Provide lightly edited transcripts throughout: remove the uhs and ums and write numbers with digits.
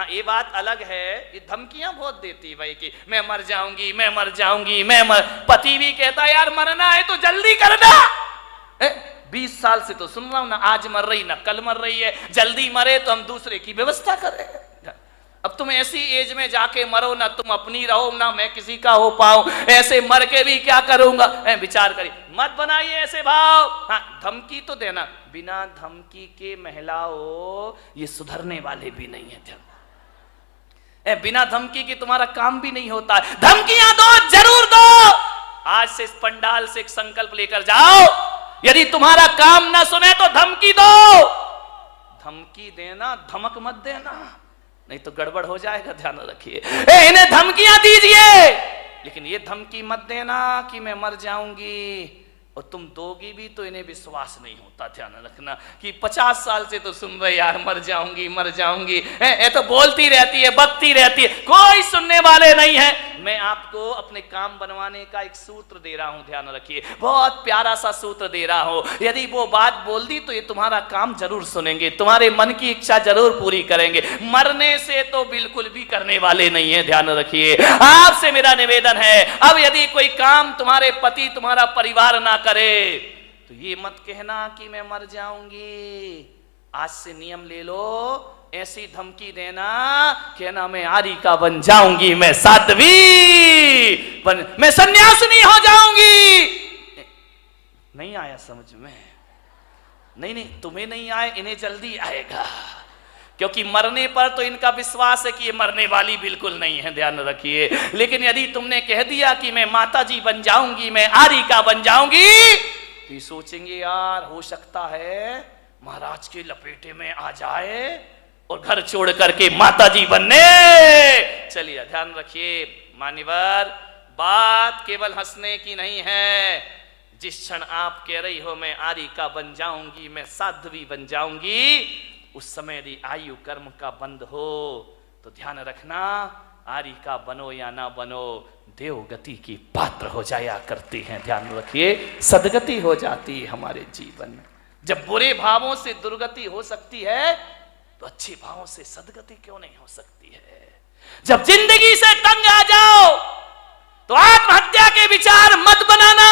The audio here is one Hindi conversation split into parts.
हाँ ये बात अलग है, ये धमकियां बहुत देती भाई कि मैं मर जाऊंगी, मैं मर जाऊंगी, मैं मर। पति भी कहता है यार मरना है तो जल्दी करना। 20 साल से तो सुन रहा हूं ना, आज मर रही ना कल मर रही है, जल्दी मरे तो हम दूसरे की व्यवस्था करें। अब तुम ऐसी एज में जाके मरो ना तुम अपनी रहो ना मैं किसी का हो पाऊं, ऐसे मर के भी क्या करूंगा। विचार करिए, मत बनाइए ऐसे भाव। हाँ धमकी तो देना, बिना धमकी के महिलाओं ये सुधरने वाले भी नहीं है। ध्यान, बिना धमकी के तुम्हारा काम भी नहीं होता है। धमकियां दो, जरूर दो। आज से इस पंडाल से एक संकल्प लेकर जाओ, यदि तुम्हारा काम ना सुने तो धमकी दो। धमकी देना, धमक मत देना, नहीं तो गड़बड़ हो जाएगा। ध्यान रखिए, इन्हें धमकियां दीजिए लेकिन ये धमकी मत देना कि मैं मर जाऊंगी, और तुम दोगी भी तो इन्हें विश्वास नहीं होता। ध्यान रखना कि 50 साल से तो सुन रहे यार मर जाऊंगी मर जाऊंगी, ये तो बोलती रहती है, बकती रहती है, कोई सुनने वाले नहीं है। मैं आपको अपने काम बनवाने का एक सूत्र दे रहा हूं, ध्यान रखिए, बहुत प्यारा सा सूत्र दे रहा हूं। यदि वो बात बोल दी तो ये तुम्हारा काम जरूर सुनेंगे, तुम्हारे मन की इच्छा जरूर पूरी करेंगे। मरने से तो बिल्कुल भी करने वाले नहीं है। ध्यान रखिए, आपसे मेरा निवेदन है, अब यदि कोई काम तुम्हारे पति तुम्हारा परिवार ना करे तो ये मत कहना कि मैं मर जाऊंगी। आज से नियम ले लो, ऐसी धमकी देना, कहना मैं आरिका बन जाऊंगी, मैं साध्वी बन, मैं सन्यासिनी हो जाऊंगी। नहीं आया समझ में? नहीं नहीं, तुम्हें नहीं आए, इन्हें जल्दी आएगा, क्योंकि मरने पर तो इनका विश्वास है कि ये मरने वाली बिल्कुल नहीं है। ध्यान रखिए, लेकिन यदि तुमने कह दिया कि मैं माता जी बन जाऊंगी, मैं आरिका बन जाऊंगी, तो ये सोचेंगे यार हो सकता है महाराज के लपेटे में आ जाए और घर छोड़ करके माता जी बनने चलिए। ध्यान रखिए मान्यवर, बात केवल हंसने की नहीं है। जिस क्षण आप कह रही हो मैं आरिका बन जाऊंगी, मैं साध्वी बन जाऊंगी, उस समय यदि आयु कर्म का बंद हो तो ध्यान रखना, आरिका बनो या ना बनो, देवगति की पात्र हो जाया करती हैं। ध्यान रखिए, सदगति हो जाती है हमारे जीवन में। जब बुरे भावों से दुर्गति हो सकती है तो अच्छे भावों से सदगति क्यों नहीं हो सकती है। जब जिंदगी से तंग आ जाओ तो आत्महत्या के विचार मत बनाना,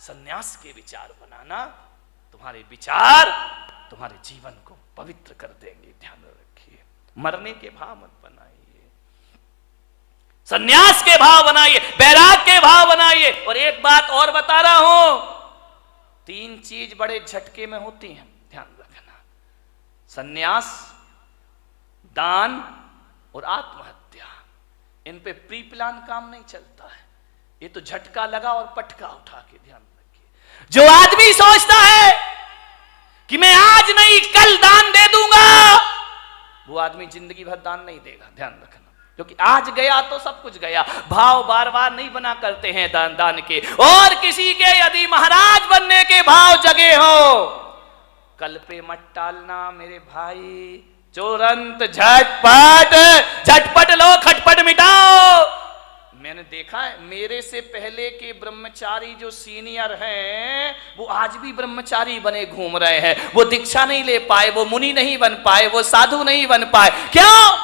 सन्यास के विचार बनाना। तुम्हारे विचार तुम्हारे जीवन को पवित्र कर देंगे। ध्यान रखिए, मरने के भाव मत बनाइए, सन्यास के भाव बनाइए, बैराग के भाव बनाइए। और एक बात और बता रहा हूं, 3 चीज बड़े झटके में होती हैं, ध्यान रखना, सन्यास, दान और आत्महत्या। इन पे प्री प्लान काम नहीं चलता है, ये तो झटका लगा और पटका उठा के। ध्यान रखिए, जो आदमी सोचता है कि मैं आज नहीं कल दान दे दूंगा, वो आदमी जिंदगी भर दान नहीं देगा। ध्यान रखना, क्योंकि आज गया तो सब कुछ गया। भाव बार बार नहीं बना करते हैं दान के। और किसी के यदि महाराज बनने के भाव जगे हो, कल पे मत टालना मेरे भाई, तुरंत झटपट झटपट लो, खटपट मिटाओ। मैंने देखा है मेरे से पहले के ब्रह्मचारी जो सीनियर हैं वो आज भी ब्रह्मचारी बने घूम रहे हैं। वो दीक्षा नहीं ले पाए, वो मुनि नहीं बन पाए, वो साधु नहीं बन पाए। क्यों?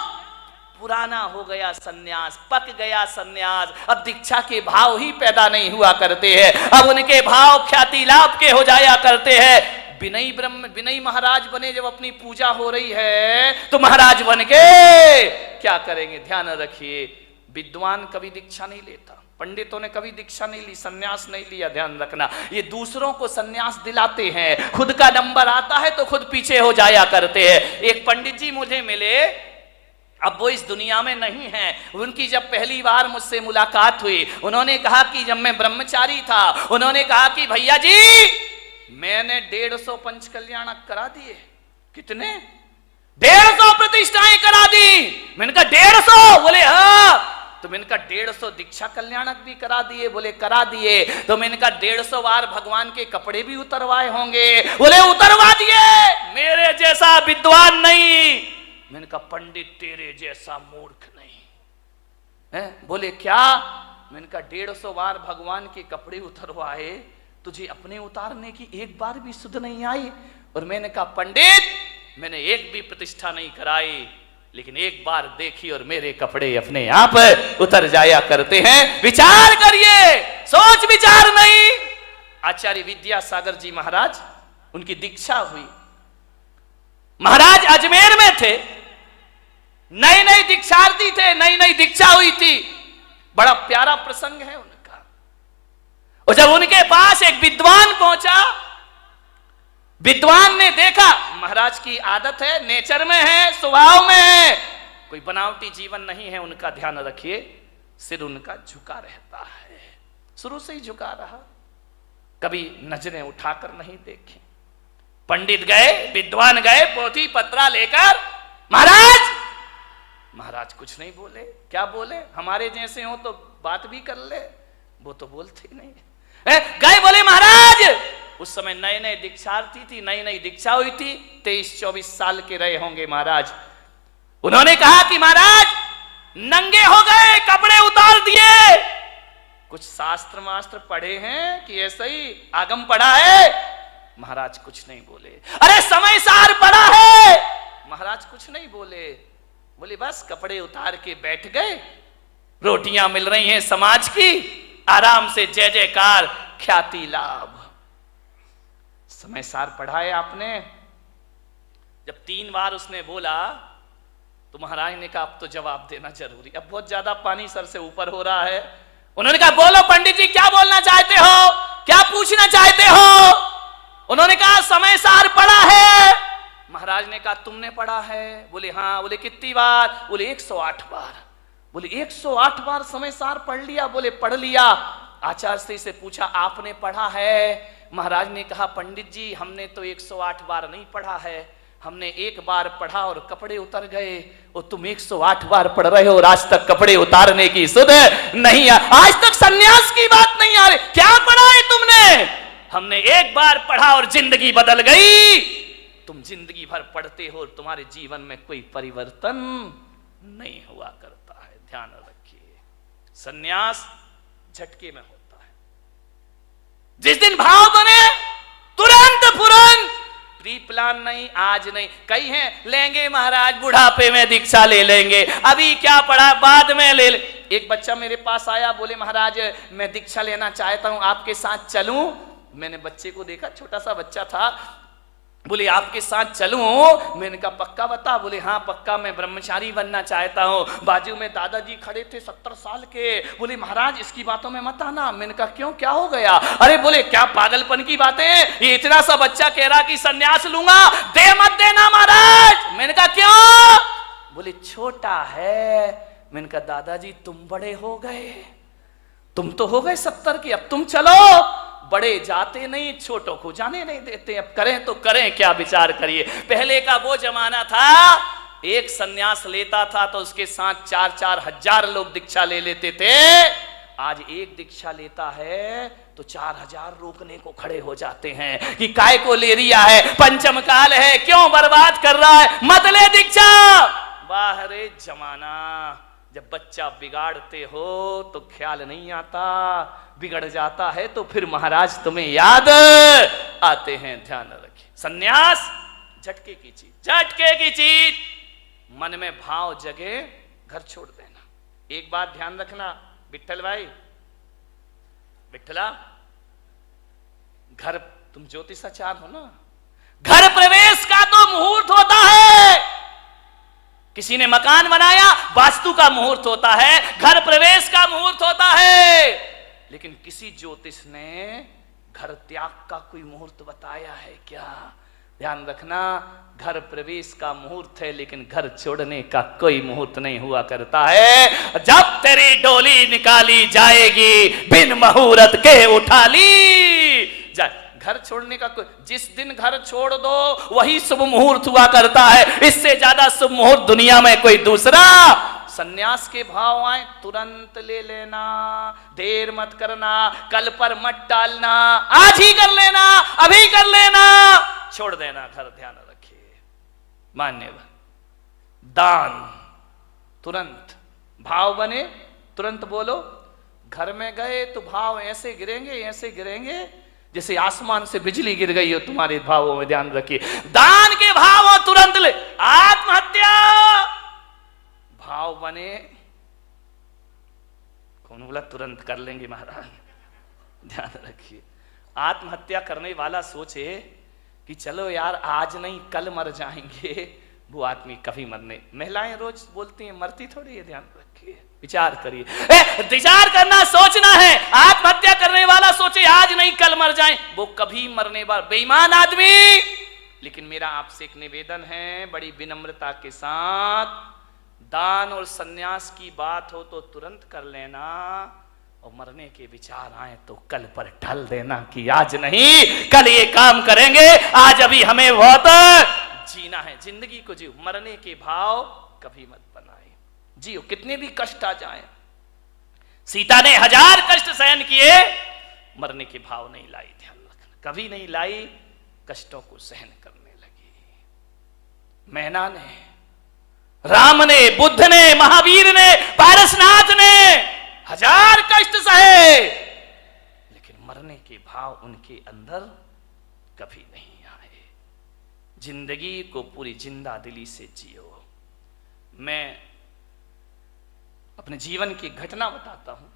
पुराना हो गया सन्यास, पक गया सन्यास। अब दीक्षा के भाव ही पैदा नहीं हुआ करते हैं, अब उनके भाव ख्याति लाभ के हो जाया करते हैं। विनयी महाराज बने, जब अपनी पूजा हो रही है तो महाराज बन के क्या करेंगे। ध्यान रखिए, विद्वान कभी दीक्षा नहीं लेता, पंडितों ने कभी दीक्षा नहीं ली, सन्यास नहीं लिया। ध्यान रखना, ये दूसरों को सन्यास दिलाते हैं, खुद का नंबर आता है तो खुद पीछे हो जाया करते हैं। एक पंडित जी मुझे मिले, अब वो इस दुनिया में नहीं है। उनकी जब पहली बार मुझसे मुलाकात हुई, उन्होंने कहा कि जब मैं ब्रह्मचारी था, उन्होंने कहा कि भैया जी मैंने 150 पंच कल्याणक करा दिए। कितने? 150 प्रतिष्ठाएं करा दी। मैंने कहा 150? बोले हाँ। तो मैंने कहा 150 दीक्षा कल्याणक भी करा दिए? बोले करा दिए। तो मैंने कहा 150 बार भगवान के कपड़े भी उतरवाए होंगे? बोले उतरवा दिए। मेरे जैसा विद्वान नहीं। मैंने कहा पंडित तेरे जैसा मूर्ख नहीं है। बोले क्या? मैंने कहा 150 बार भगवान के कपड़े उतरवाए, तुझे अपने उतारने की एक बार भी सुध नहीं आई? और मैंने कहा पंडित मैंने एक भी प्रतिष्ठा नहीं कराई, लेकिन एक बार देखी और मेरे कपड़े अपने आप उतर जाया करते हैं। विचार करिए, सोच विचार नहीं। आचार्य विद्यासागर जी महाराज, उनकी दीक्षा हुई। महाराज अजमेर में थे, नई नई दीक्षार्थी थे, नई नई दीक्षा हुई थी। बड़ा प्यारा प्रसंग है उनका। और जब उनके पास एक विद्वान पहुंचा, विद्वान ने देखा महाराज की आदत है, नेचर में है, स्वभाव में है, कोई बनावटी जीवन नहीं है उनका, ध्यान रखिए। सिर उनका झुका रहता है, शुरू से ही झुका रहा, कभी नजरें उठाकर नहीं देखे। पंडित गए, विद्वान गए, पोथी पत्रा लेकर, महाराज। महाराज कुछ नहीं बोले। क्या बोले? हमारे जैसे हो तो बात भी कर ले, वो तो बोलते ही नहीं। गए, बोले महाराज, उस समय नए नए दीक्षार्थी थी, नई नई दीक्षा हुई थी, 23-24 साल के रहे होंगे महाराज। उन्होंने कहा कि महाराज नंगे हो गए, कपड़े उतार दिए, कुछ शास्त्र मास्त्र पढ़े हैं कि ऐसा ही आगम पढ़ा है? महाराज कुछ नहीं बोले। अरे समय सार पढ़ा है? महाराज कुछ नहीं बोले। बोले बस कपड़े उतार के बैठ गए, रोटियां मिल रही हैं समाज की, आराम से जय जयकार, ख्याति लाभ। समय सार पढ़ा है आपने? जब 3 बार उसने बोला तो महाराज ने कहा अब तो जवाब देना जरूरी, अब बहुत ज्यादा पानी सर से ऊपर हो रहा है। उन्होंने कहा बोलो पंडित जी, क्या बोलना चाहते हो, क्या पूछना चाहते हो? उन्होंने कहा समय सार पढ़ा है। महाराज ने कहा तुमने पढ़ा है? बोले हाँ। बोले कितनी बार? बोले 108 बार। बोले 108 बार समय सार पढ़ लिया? बोले पढ़ लिया। आचार्य से पूछा आपने पढ़ा है? महाराज ने कहा पंडित जी हमने तो 108 बार नहीं पढ़ा है, हमने 1 बार पढ़ा और कपड़े उतर गए, और तुम 108 बार पढ़ रहे हो और आज तक कपड़े उतारने की सुध नहीं आ, आज तक सन्यास की बात नहीं आ रही। क्या पढ़ा है तुमने? हमने 1 बार पढ़ा और जिंदगी बदल गई। तुम जिंदगी भर पढ़ते हो और तुम्हारे जीवन में कोई परिवर्तन नहीं हुआ करता है। ध्यान रखिए, सन्यास झटके में होता है। जिस दिन भाव बने तुरंत फुरंत, प्री प्लान नहीं, आज नहीं। कई हैं लेंगे महाराज, बुढ़ापे में दीक्षा ले लेंगे, अभी क्या पढ़ा, बाद में ले ले। एक बच्चा मेरे पास आया, बोले महाराज मैं दीक्षा लेना चाहता हूं, आपके साथ चलूं? मैंने बच्चे को देखा, छोटा सा बच्चा था। बोले आपके साथ चलूं? मैंने कहा पक्का बता? बोले हाँ पक्का, मैं ब्रह्मचारी बनना चाहता हूं। बाजू में दादाजी खड़े थे 70 साल के। बोले महाराज इसकी बातों में मत आना। मैंने कहा क्यों, क्या हो गया? अरे बोले क्या पागलपन की बातें हैं, ये इतना सा बच्चा कह रहा कि सन्यास लूंगा, दे मत देना महाराज। मैंने कहा क्यों? बोले छोटा है। मैंने कहा दादाजी तुम बड़े हो गए, तुम तो हो गए 70 की, अब तुम चलो। बड़े जाते नहीं, छोटों को जाने नहीं देते। अब करें तो करें क्या, विचार करिए। पहले का वो जमाना था, एक सन्यास लेता था तो उसके साथ 4-4 हजार लोग दीक्षा ले लेते थे। आज एक दीक्षा लेता है तो 4000 रोकने को खड़े हो जाते हैं कि काय को ले रिया है, पंचम काल है, क्यों बर्बाद कर रहा है, मत ले दीक्षा। वाह रे जमाना, जब बच्चा बिगाड़ते हो तो ख्याल नहीं आता, बिगड़ जाता है तो फिर महाराज तुम्हें याद आते हैं। ध्यान रखिए, सन्यास झटके की चीज, झटके की चीज। मन में भाव जगे, घर छोड़ देना। एक बात ध्यान रखना विट्ठल भाई, विट्ठला, घर, तुम ज्योतिषाचार्य हो ना, घर प्रवेश का तो मुहूर्त होता है। किसी ने मकान बनाया, वास्तु का मुहूर्त होता है, घर प्रवेश का मुहूर्त होता है। लेकिन किसी ज्योतिष ने घर त्याग का कोई मुहूर्त बताया है क्या? ध्यान रखना, घर प्रवेश का मुहूर्त है लेकिन घर छोड़ने का कोई मुहूर्त नहीं हुआ करता है। जब तेरी डोली निकाली जाएगी, बिन मुहूर्त के उठा ली जा। घर छोड़ने का कोई, जिस दिन घर छोड़ दो वही शुभ मुहूर्त हुआ करता है। इससे ज्यादा शुभ मुहूर्त दुनिया में कोई दूसरा। सन्यास के भाव आए तुरंत ले लेना, देर मत करना, कल पर मत टालना, आज ही कर लेना, अभी कर लेना, छोड़ देना घर। ध्यान रखिए, मान्यवर। दान तुरंत, भाव बने तुरंत बोलो। घर में गए तो भाव ऐसे गिरेंगे, ऐसे गिरेंगे जैसे आसमान से बिजली गिर गई हो तुम्हारे भावों में। ध्यान रखिए, दान के भाव तुरंत ले। आत्महत्या बने। कौन बोला तुरंत कर लेंगे महाराज, ध्यान रखिए। आत्महत्या करने वाला सोचे कि चलो यार आज नहीं कल मर जाएंगे, वो आदमी कभी मरने, महिलाएं रोज बोलती हैं मरती थोड़ी है, ध्यान रखिए, विचार करिए, विचार करना सोचना है। आत्महत्या करने वाला सोचे आज नहीं कल मर जाए, वो कभी मरने वाला बेईमान आदमी। लेकिन मेरा आपसे एक निवेदन है, बड़ी विनम्रता के साथ, दान और सन्यास की बात हो तो तुरंत कर लेना, और मरने के विचार आए तो कल पर ढल देना कि आज नहीं कल ये काम करेंगे, आज अभी हमें बहुत जीना है, जिंदगी को जियो। मरने के भाव कभी मत बनाए, जियो कितने भी कष्ट आ जाए। सीता ने 1000 कष्ट सहन किए, मरने के भाव नहीं लाई, ध्यान रखना, कभी नहीं लाई, कष्टों को सहन करने लगी। मैना ने, राम ने, बुद्ध ने, महावीर ने, पारसनाथ ने 1000 कष्ट सहे, लेकिन मरने के भाव उनके अंदर कभी नहीं आए। जिंदगी को पूरी जिंदा दिली से जियो। मैं अपने जीवन की घटना बताता हूं।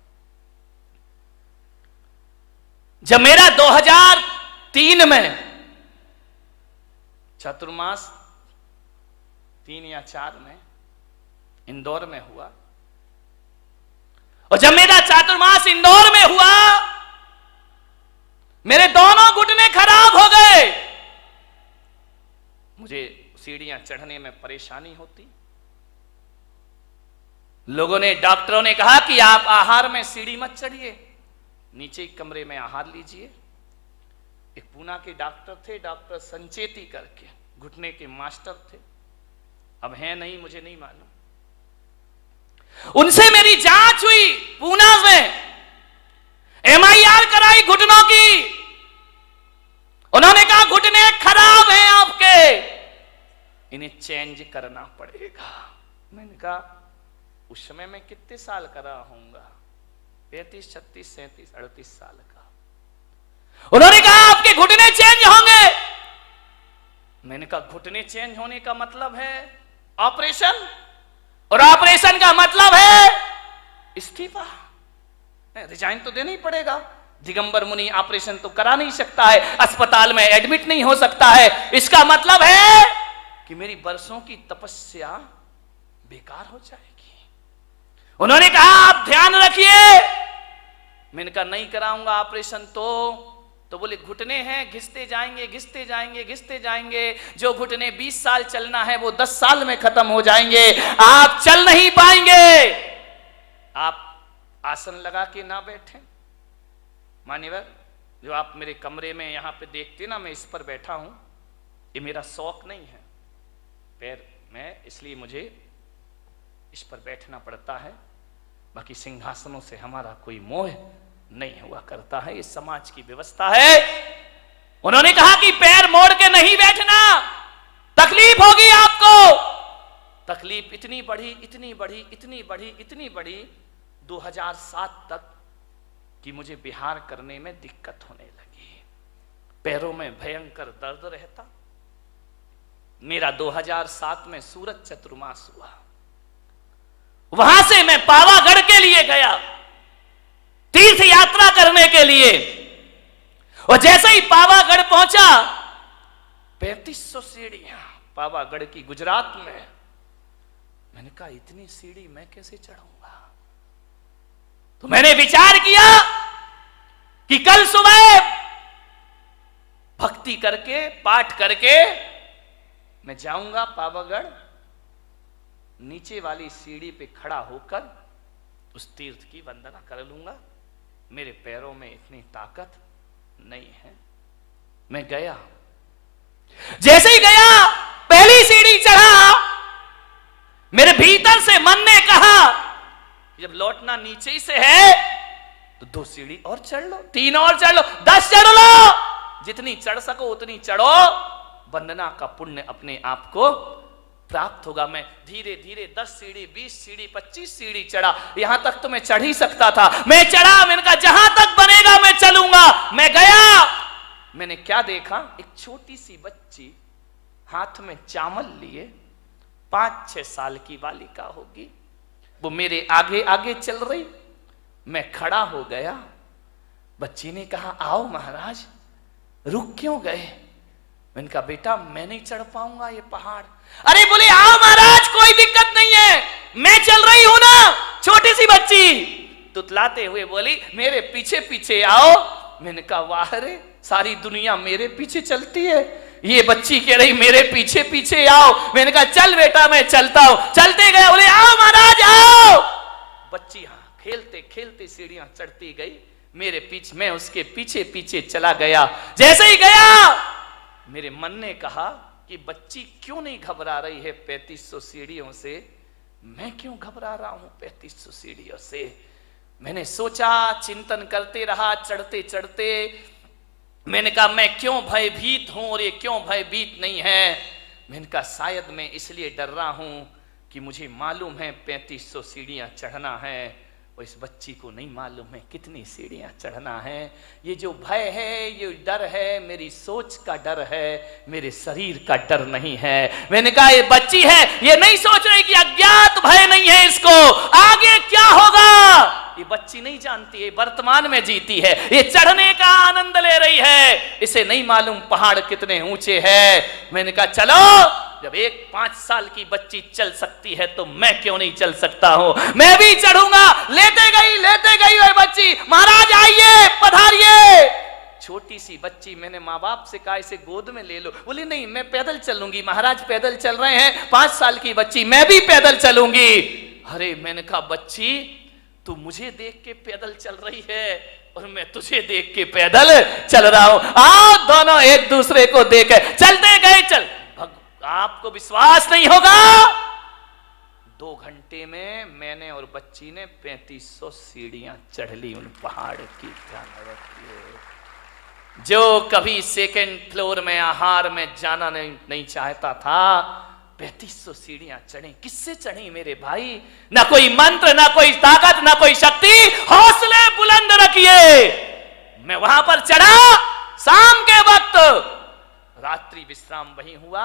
जब मेरा 2003 में चतुर्मास 3 या 4 में इंदौर में हुआ, और जब मेरा चातुर्मास इंदौर में हुआ, मेरे दोनों घुटने खराब हो गए। मुझे सीढ़ियां चढ़ने में परेशानी होती। लोगों ने, डॉक्टरों ने कहा कि आप आहार में सीढ़ी मत चढ़िए, नीचे कमरे में आहार लीजिए। एक पूना के डॉक्टर थे, डॉक्टर संचेती करके, घुटने के मास्टर थे, अब हैं नहीं मुझे नहीं मालूम। उनसे मेरी जांच हुई पूना में, MIR कराई घुटनों की। उन्होंने कहा घुटने खराब हैं आपके, इन्हें चेंज करना पड़ेगा। मैंने कहा उस समय मैं कितने साल का रहा होऊंगा, 35, 36, 37, 38 साल का। उन्होंने कहा आपके घुटने चेंज होंगे। मैंने कहा घुटने चेंज होने का मतलब है ऑपरेशन, और ऑपरेशन का मतलब है इस्तीफा, रिजाइन तो देना ही पड़ेगा। दिगंबर मुनि ऑपरेशन तो करा नहीं सकता है, अस्पताल में एडमिट नहीं हो सकता है। इसका मतलब है कि मेरी बरसों की तपस्या बेकार हो जाएगी। उन्होंने कहा आप ध्यान रखिए। मैंने कहा नहीं कराऊंगा ऑपरेशन तो बोले घुटने हैं, घिसते जाएंगे घिसते जाएंगे घिसते जाएंगे, जो घुटने 20 साल चलना है वो 10 साल में खत्म हो जाएंगे, आप चल नहीं पाएंगे। आप आसन लगा के ना बैठे। मान्यवर, जो आप मेरे कमरे में यहां पे देखते ना, मैं इस पर बैठा हूं, ये मेरा शौक नहीं है पैर में, इसलिए मुझे इस पर बैठना पड़ता है। बाकी सिंहासनों से हमारा कोई मोह नहीं हुआ करता है, ये समाज की व्यवस्था है। उन्होंने कहा कि पैर मोड़ के नहीं बैठना, तकलीफ होगी आपको। तकलीफ इतनी बढ़ी इतनी बढ़ी इतनी बढ़ी इतनी बढ़ी 2007 तक कि मुझे बिहार करने में दिक्कत होने लगी, पैरों में भयंकर दर्द रहता। मेरा 2007 में सूरत चतुर्मास हुआ, वहां से मैं पावागढ़ के लिए गया तीर्थ यात्रा करने के लिए, और जैसे ही पावागढ़ पहुंचा, 3500 सीढ़ियां पावागढ़ की, गुजरात में। मैंने कहा इतनी सीढ़ी मैं कैसे चढ़ूंगा? तो मैंने विचार किया कि कल सुबह भक्ति करके पाठ करके मैं जाऊंगा पावागढ़, नीचे वाली सीढ़ी पे खड़ा होकर उस तीर्थ की वंदना कर लूंगा। मेरे पैरों में इतनी ताकत नहीं है। मैं गया, जैसे ही गया पहली सीढ़ी चढ़ा, मेरे भीतर से मन ने कहा जब लौटना नीचे ही से है तो 2 सीढ़ी और चढ़ लो, 3 और चढ़ लो, 10 चढ़ लो, जितनी चढ़ सको उतनी चढ़ो, वंदना का पुण्य अपने आप को प्राप्त होगा। मैं धीरे धीरे 10 सीढ़ी 20 सीढ़ी 25 सीढ़ी चढ़ा, यहां तक तो मैं चढ़ ही सकता था। मैं चढ़ा, मैंने कहा जहां तक बनेगा मैं चलूंगा। मैं गया, मैंने क्या देखा, एक छोटी सी बच्ची हाथ में चावल लिए, 5-6 साल की बालिका होगी, वो मेरे आगे आगे चल रही, मैं खड़ा हो गया। बच्ची ने कहा आओ महाराज। रुक क्यों गए? मैंने कहा बेटा मैं नहीं चढ़ पाऊंगा ये पहाड़। अरे बोले आओ महाराज कोई दिक्कत नहीं है, मैं चल रही हूं ना। छोटी सी बच्ची तुतलाते हुए बोली मेरे पीछे पीछे आओ। मैंने कहा वाह रे, सारी दुनिया मेरे पीछे चलती है, ये बच्ची कह रही मेरे पीछे पीछे आओ। मैंने कहा चल बेटा मैं चलता हूं। चलते गए, बोले आओ महाराज आओ। बच्ची हाँ खेलते खेलते सीढ़ियां चढ़ती गई मेरे पीछे, मैं उसके पीछे पीछे चला गया। जैसे ही गया मेरे मन ने कहा कि बच्ची क्यों नहीं घबरा रही है 3500 सीढ़ियों से, मैं क्यों घबरा रहा हूं 3500 सीढ़ियों से। मैंने सोचा, चिंतन करते रहा चढ़ते चढ़ते। मैंने कहा मैं क्यों भयभीत हूं और ये क्यों भयभीत नहीं है। मैंने कहा शायद मैं इसलिए डर रहा हूं कि मुझे मालूम है 3500 सीढ़ियां चढ़ना है और इस बच्ची को नहीं मालूम है कितनी सीढ़ियां चढ़ना है। ये जो भय है, ये डर है, मेरी सोच का डर है, मेरे शरीर का डर नहीं है। मैंने कहा ये बच्ची है, ये नहीं सोच रही कि अज्ञात भय नहीं है इसको, आगे क्या होगा ये बच्ची नहीं जानती है, वर्तमान में जीती है, ये चढ़ने का आनंद ले रही है, इसे नहीं मालूम पहाड़ कितने ऊंचे हैं। मैंने कहा चलो, जब एक 5 साल की बच्ची चल सकती है तो मैं क्यों नहीं चल सकता हूं, मैं भी चढ़ूंगा। लेते गई वह बच्ची, महाराज आइए पधारिए। छोटी सी बच्ची, मैंने माँ बाप से कहा इसे गोद में ले लो। बोली नहीं मैं पैदल चलूंगी, महाराज पैदल चल रहे हैं। 5 साल की बच्ची, मैं भी पैदल चलूंगी। अरे मैंने कहा बच्ची तू मुझे देख के पैदल चल रही है और मैं तुझे देख के पैदल चल रहा हूं, आओ दोनों एक दूसरे को देख चलते गए। चल आपको विश्वास नहीं होगा, 2 घंटे में मैंने और बच्ची ने 3500 सीढ़ियां चढ़ ली उन पहाड़ की। ध्यान रखिए, जो कभी 2nd फ्लोर में आहार में जाना नहीं चाहता था, 3500 सीढ़ियां चढ़ी। किससे चढ़ी मेरे भाई? ना कोई मंत्र, ना कोई ताकत, ना कोई शक्ति, हौसले बुलंद रखिए। मैं वहां पर चढ़ा शाम के वक्त, रात्रि विश्राम वहीं हुआ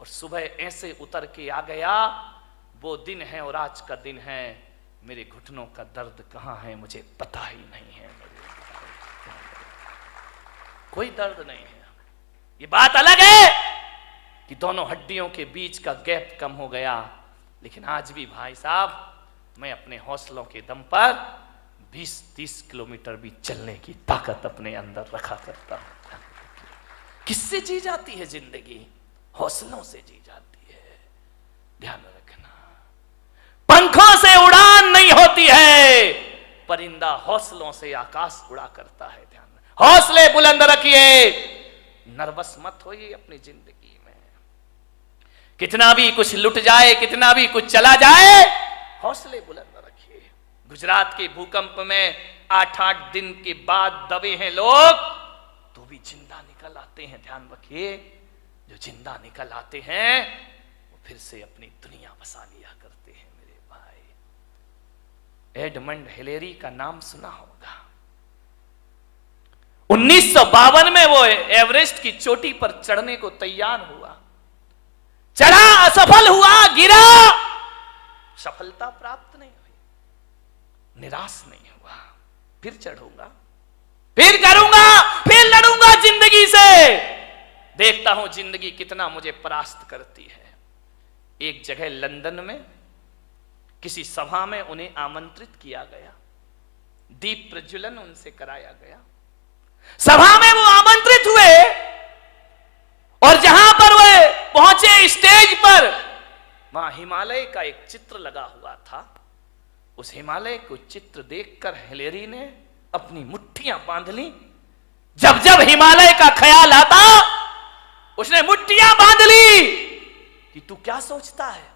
और सुबह ऐसे उतर के आ गया। वो दिन है और आज का दिन है, मेरे घुटनों का दर्द कहां है मुझे पता ही नहीं है। कोई दर्द नहीं है। ये बात अलग है कि दोनों हड्डियों के बीच का गैप कम हो गया, लेकिन आज भी भाई साहब मैं अपने हौसलों के दम पर 20-30 किलोमीटर भी चलने की ताकत अपने अंदर रखा करता हूं। किससे जी जाती है जिंदगी? हौसलों से जी जाती है। ध्यान रखना, पंखों से उड़ान नहीं होती है, परिंदा हौसलों से आकाश उड़ा करता है। ध्यान, हौसले बुलंद रखिए, नर्वस मत होइए अपनी जिंदगी में। कितना भी कुछ लुट जाए, कितना भी कुछ चला जाए, हौसले बुलंद रखिए। गुजरात के भूकंप में 8-8 दिन के बाद दबे हैं लोग, तो भी जिंदा निकल आते हैं। ध्यान रखिए, जो जिंदा निकल आते हैं वो फिर से अपनी दुनिया बसा लिया करते हैं मेरे भाई। एडमंड हिलेरी का नाम सुना होगा। 1952 में वो एवरेस्ट की चोटी पर चढ़ने को तैयार हुआ, चढ़ा, असफल हुआ, गिरा, सफलता प्राप्त नहीं हुई, निराश नहीं हुआ। फिर चढ़ूंगा, फिर करूंगा, फिर लड़ूंगा जिंदगी से, देखता हूं जिंदगी कितना मुझे परास्त करती है। एक जगह लंदन में किसी सभा में उन्हें आमंत्रित किया गया, दीप प्रज्वलन उनसे कराया गया। सभा में वो आमंत्रित हुए और जहां पर वे पहुंचे स्टेज पर, वहां हिमालय का एक चित्र लगा हुआ था। उस हिमालय को चित्र देखकर हिलेरी ने अपनी मुट्ठियां बांध ली। जब जब हिमालय का ख्याल आता उसने मुट्ठियां बांध ली कि तू क्या सोचता है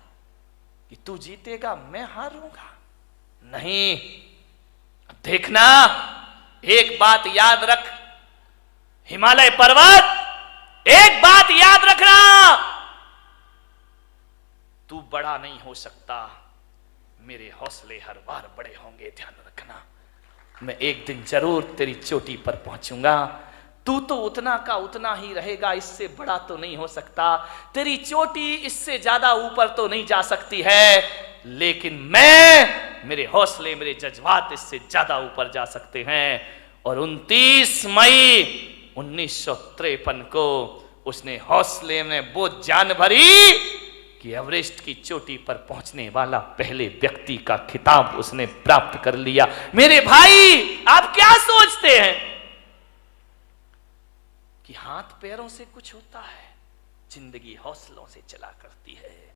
कि तू जीतेगा, मैं हारूंगा? नहीं, देखना, एक बात याद रख हिमालय पर्वत, एक बात याद रखना, तू बड़ा नहीं हो सकता, मेरे हौसले हर बार बड़े होंगे। ध्यान रखना, मैं एक दिन जरूर तेरी चोटी पर पहुंचूंगा। तू तो उतना का उतना ही रहेगा, इससे बड़ा तो नहीं हो सकता। तेरी चोटी इससे ज्यादा ऊपर तो नहीं जा सकती है, लेकिन मेरे हौसले, मेरे जज्बात इससे ज्यादा ऊपर जा सकते हैं। और 29 मई 1953 को उसने हौसले में वो जान भरी कि एवरेस्ट की चोटी पर पहुंचने वाला पहले व्यक्ति का खिताब उसने प्राप्त कर लिया। मेरे भाई, आप क्या सोचते हैं कि हाथ पैरों से कुछ होता है? जिंदगी हौसलों से चला करती है।